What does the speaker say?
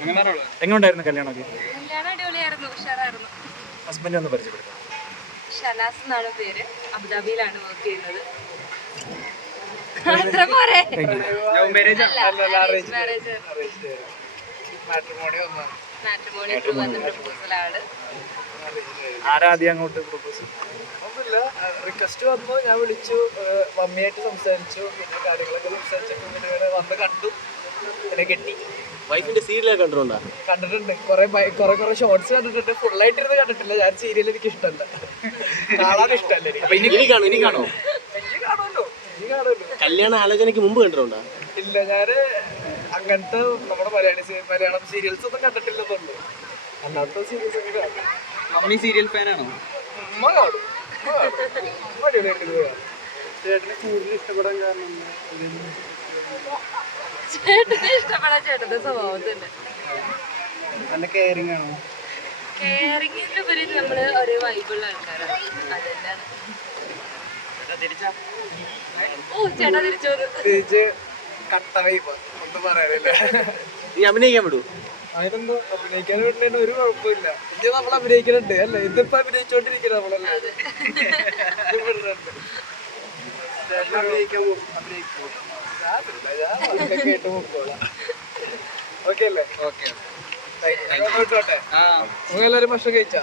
എങ്ങനെയുണ്ടായിരുന്നു കല്യാണമൊക്കെ? കല്യാണം അടിപൊളിയായിരുന്നു ഉഷാറായിരുന്നു. ഹസ്ബൻഡ് ഒന്ന് പരിചയപ്പെടുത്താം. ഷനാസ് എന്നാണ് പേര്. അബുദാബിയിലാണ് വർക്ക് ചെയ്യുന്നത്. അത്ര പോരെ. മാട്രിമോണി വന്ന പ്രപ്പോസലാണ് ആരാ ആദ്യം അങ്ങോട്ട് പ്രപ്പോസ് ഒന്നുമില്ല. റിക്വസ്റ്റ് വന്നു. ഞാൻ വിളിച്ചു. മമ്മിയായിട്ട് സംസാരിച്ചു. പിന്നെ കാര്യങ്ങളൊക്കെ സംസാരിച്ചപ്പോൾ പിന്നെ വന്ന് കണ്ടു. പിന്നെ കെട്ടി. വൈഫിന്റെ സീരിയലൊക്കെ കണ്ടിട്ടുണ്ടോ? കണ്ടിട്ടുണ്ട്. കുറെ കുറെ കുറെ ഷോർട്സ് കണ്ടിട്ടുണ്ട്. ഫുൾ ആയിട്ട് ഇരുന്ന് കണ്ടിട്ടില്ല. ഞാൻ സീരിയൽ എനിക്ക് ഇഷ്ടമല്ല. കാണാൻ ഇഷ്ടമല്ല ഇനി കാണോ ഇനി കാണോ. കാണുമല്ലോ. കാണുമല്ലോ. കല്യാണ ആലോചനയ്ക്ക് മുമ്പ് കണ്ടിട്ടുണ്ടോ? ഇല്ല ഞാൻ അങ്ങനത്തെ നമ്മുടെ മലയാളി മലയാളം സീരിയൽസ് ഒന്നും കണ്ടിട്ടില്ലെന്നുള്ളൂ. അല്ലാത്ത സീരിയൽസ് ഒക്കെ കാണും. മമ്മി സീരിയൽ ഫാനാണോ ഉമ്മ കാണും. അടിപൊളിയായിട്ട് ഇത് കൂടുതൽ ഇഷ്ടപ്പെടാൻ കാരണം? ചേട്ടനെ ഇഷ്ടപ്പെടാൻ ചേട്ടന്റെ സ്വഭാവം തന്നെ. ഉപരി നമ്മൾ ഒരേ വൈബുള്ള ആൾക്കാരാണ് അതെല്ലാം ഓ ചേട്ടാ തിരിച്ചു വന്നു. കട്ട വൈബ് ഒന്നും പറയാനില്ല. നീ അഭിനയിക്കാൻ വിടൂ? അതിനെന്തോ അഭിനയിക്കാൻ വേണ്ടി ഒരു കുഴപ്പമില്ല. ഇത് നമ്മൾ അഭിനയിക്കുന്നുണ്ട് അല്ലേ? ഇതിപ്പോ അഭിനയിച്ചോണ്ടിരിക്കുന്നത് നമ്മളല്ലേ? അഭിനയിക്കാൻ പോകും അഭിനയിക്കും? ഓക്കെ അല്ലേ? ഓക്കെ. എല്ലാവരും ഭക്ഷണം കഴിച്ചാ?